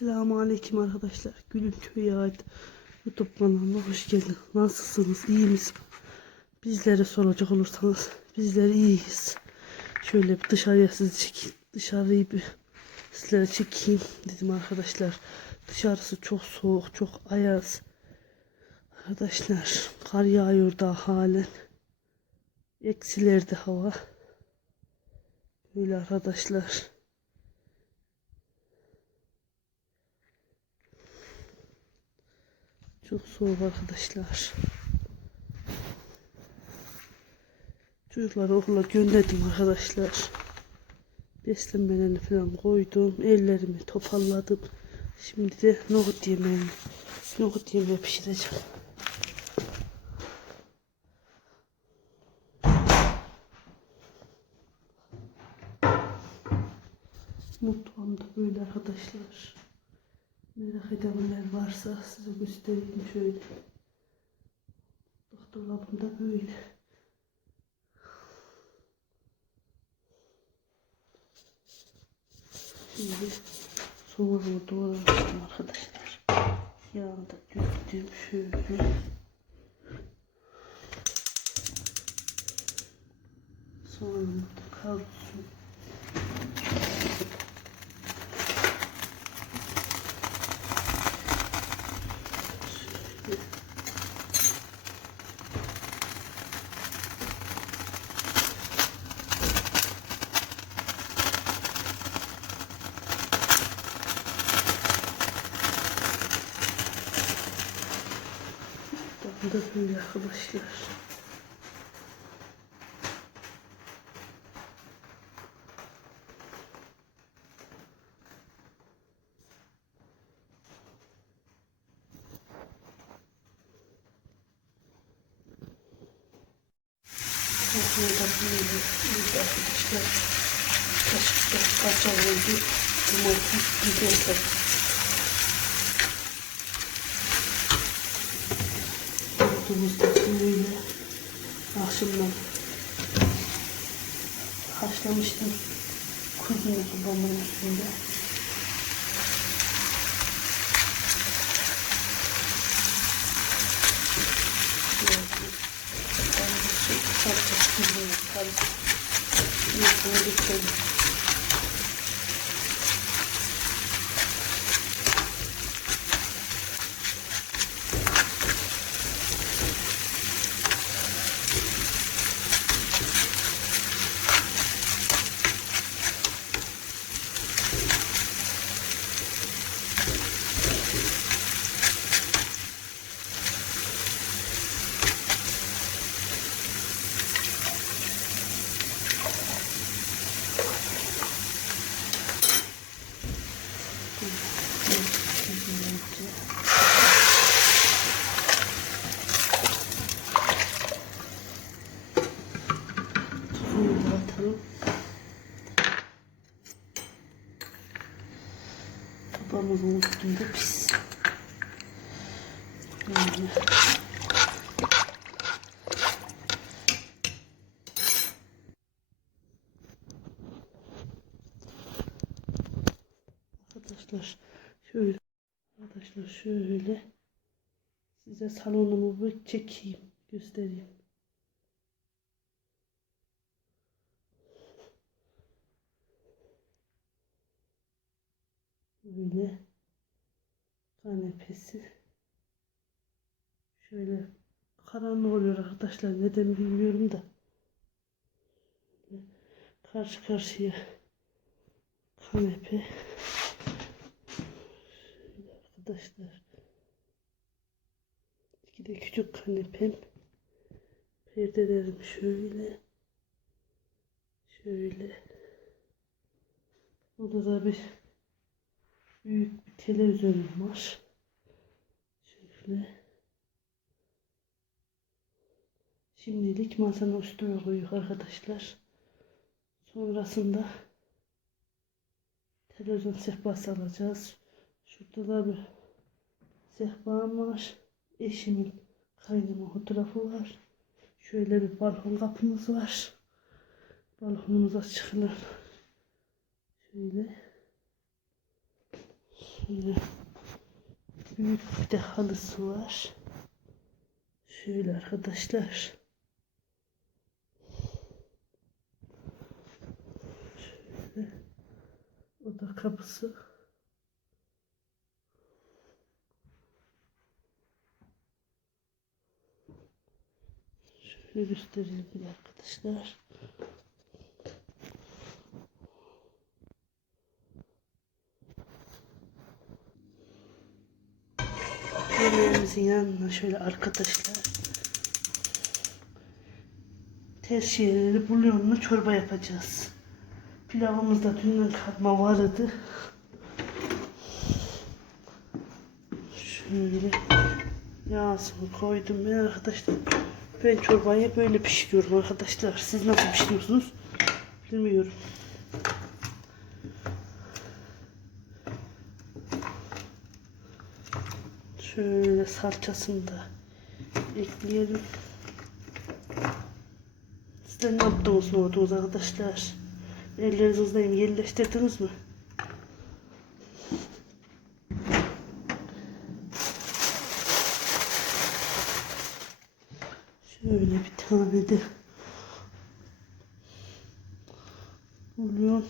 Selamun Aleyküm arkadaşlar. Gülüm Köy'e ait YouTube kanalına hoş geldin. Nasılsınız? İyi misiniz? Bizlere soracak olursanız bizler iyiyiz. Şöyle bir dışarıya sizi çekeyim. Dışarıyı bir sizlere çekeyim dedim arkadaşlar. Dışarısı çok soğuk, çok ayaz. Arkadaşlar kar yağıyor daha halen. Eksilerde hava. Böyle arkadaşlar. Çok soğuk arkadaşlar. Çocukları okula gönderdim arkadaşlar. Beslenmelerini falan koydum. Ellerimi toparladım. Şimdi de nohut yemeğini, nohut yemeği pişireceğim. Mutfağımda böyle arkadaşlar. Merak edenler varsa size göstereyim şöyle. Bak dolabımda böyle. Şimdi soğanımı doğramıştım arkadaşlar. Yağını da döktüm şöyle. Soğanımı da kavrulsun. Da böyle arkadaşlar. Burada böyle burada arkadaşlar kaşıkta kaçavruldu domates biber Da böyle akşamdan haşlamıştım kuzunu babamın üstünde. Salça kuzunu karıştırdım. Yumurtamı dökelim. Tuzunu da atalım. Tabağımızın üstünde pis. Böyle. Arkadaşlar şöyle arkadaşlar şöyle size salonumu bir çekeyim göstereyim. Böyle kanepesi. Şöyle karanlık oluyor arkadaşlar. Neden bilmiyorum da. Karşı karşıya kanepe. Şöyle arkadaşlar. İki de küçük kanepem. Perdelerim şöyle. Şöyle. Burada da bir büyük bir televizyonum var. Şöyle. Şimdilik masanın üstüne koyuyor arkadaşlar. Sonrasında televizyon sehpası alacağız. Şurada da bir sehpam var. Eşimin kaynama fotoğrafı var. Şöyle bir balkon kapımız var. Balkonumuza çıkılır. Şöyle. Şöyle büyük bir de halısı var. Şöyle arkadaşlar. Şöyle. O da kapısı. Şöyle göstereyim bir arkadaşlar. Yemeğimizin yanına şöyle arkadaşlar terciheleri bulyonlu çorba yapacağız. Pilavımızda dünden kalma vardı. Şöyle yağsını koydum ben arkadaşlar. Ben çorbayı böyle pişiriyorum arkadaşlar. Siz nasıl pişiriyorsunuz? Bilmiyorum. Şöyle salçasını da ekleyelim. Sizler ne yaptınız ne oldunuz arkadaşlar? Ellerinizden yerleştirdiniz mi? Şöyle bir tane de bulyon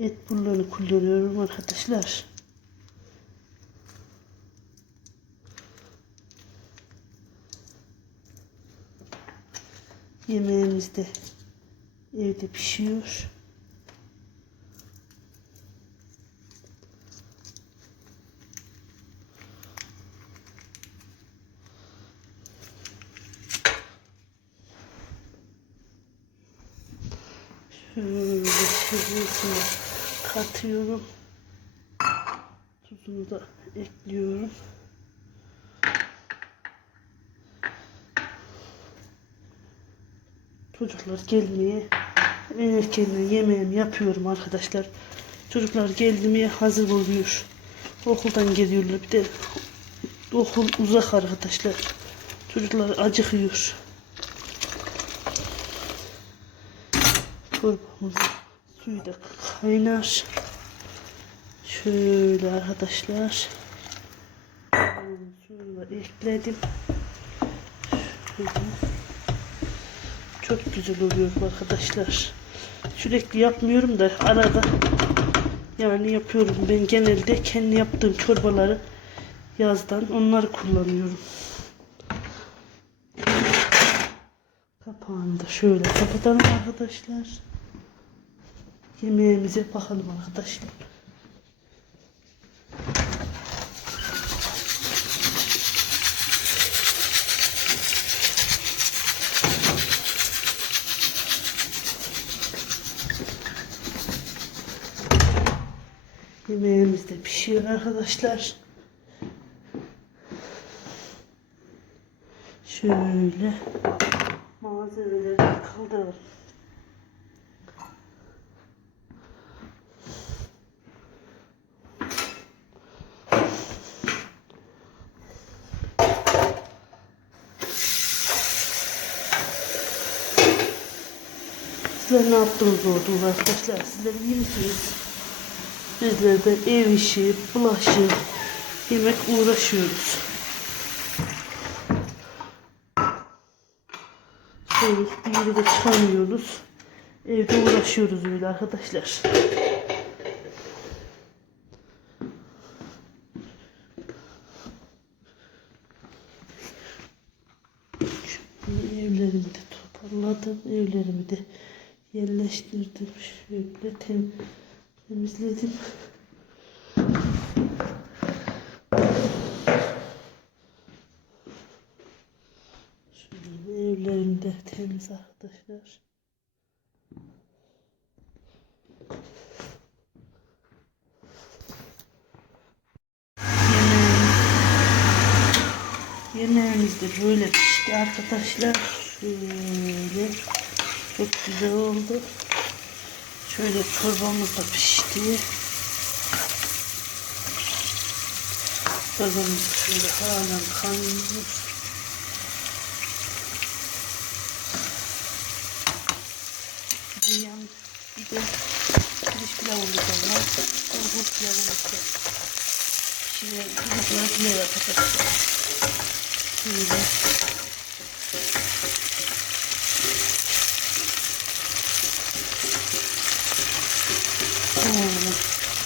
et bulyonu kullanıyorum arkadaşlar. Yemeğimiz de evde pişiyor. Şöyle şöyle katıyorum. Tuzunu da ekliyorum. Çocuklar gelmeye en erkenden yemeğimi yapıyorum arkadaşlar. Çocuklar gelmeye hazır oluyor. Okuldan geliyorlar. Bir de okul uzak arkadaşlar. Çocuklar acıkıyor. Çorbamızın suyu da kaynar. Şöyle arkadaşlar. Suyunu da ekledim. Şöyle. Çok güzel oluyor arkadaşlar. Sürekli yapmıyorum da arada yani yapıyorum. Ben genelde kendi yaptığım çorbaları yazdan onları kullanıyorum. Kapağını da şöyle kapatalım arkadaşlar. Yemeğimize bakalım arkadaşlar. Yemeğimiz de pişiyor arkadaşlar. Şöyle malzemeleri kaldıralım. Sizler ne yaptınız orada arkadaşlar? Sizler iyi misiniz? Bizler de ev işi, bulaşık, yemek uğraşıyoruz. Şöyle bir yere de çıkamıyoruz. Evde uğraşıyoruz öyle arkadaşlar. Evlerimi de toparladım. Evlerimi de yerleştirdim. Şöyle tem temizledim. Şöyle evlerim de temiz arkadaşlar. Yemeğimiz de böyle pişti arkadaşlar. Şöyle çok güzel oldu. Şöyle çorbamız da pişti. Çorbamız şöyle halen kaynıyor. Bir de bir de pirinç pilavımızın var. Bulgur pilavımızı. Şimdi çocuklar pilav yapacağız. Şöyle.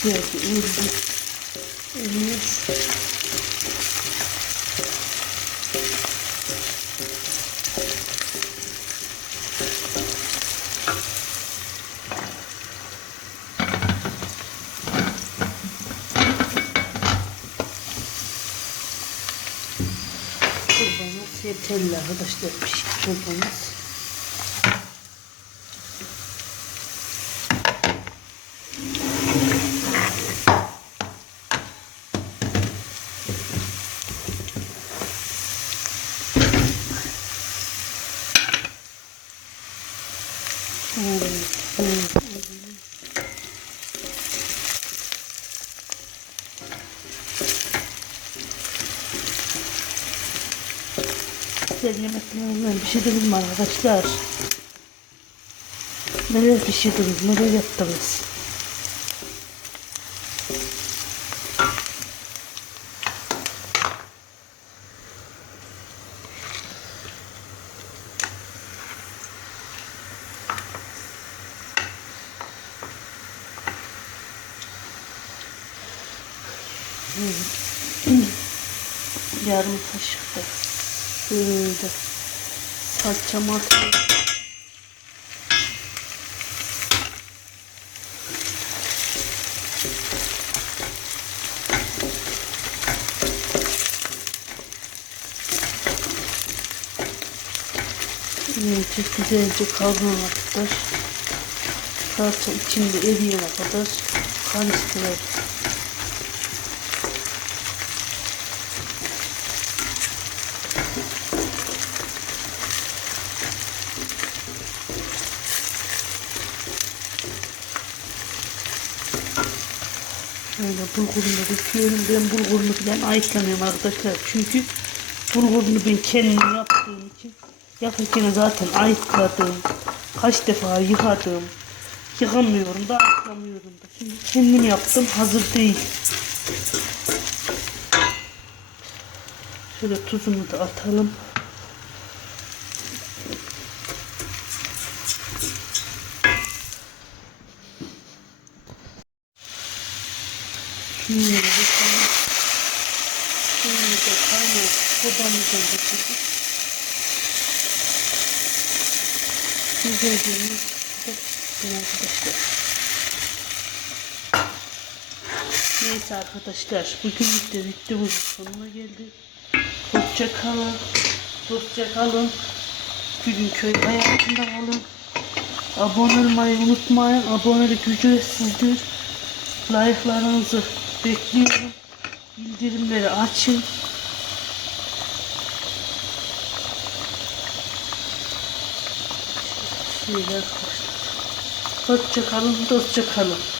Geldi. Öldü. Ölüyor. Çorbamız yeterli arkadaşlar. Pişti çorbamız. Güzel yemeklerimden bir şey dedim arkadaşlar. Neler pişirdiniz, neler yaptınız? Yarım kaşık da böyle salçamı atıyorum. İyice güzelce kavrulana kadar salça içinde eriyene kadar karıştıralım. Şöyle bulgurunu döküyorum. Ben bulgurunu falan ayıklamıyorum arkadaşlar. Çünkü bulgurunu ben kendim yaptığım için yaparken zaten ayıkladım. Kaç defa yıkadım. Yıkamıyorum da ayıklamıyorum da. Şimdi kendim yaptım. Hazır değil. Şöyle tuzunu da atalım. Tamam. Şunu da kaynar sobamızdan geçirdik. Güzelce pişsin arkadaşlar. Neyse arkadaşlar bugünlük de videomuzun sonuna geldik. Hoşça kalın. Dostça kalın. Gülün köy hayatında kalın. Abone olmayı unutmayın. Abonelik ücretsizdir. Like'larınızı bekliyorum. Bildirimleri açın. Arkadaşlar. Hoşça kalın, dostça kalın.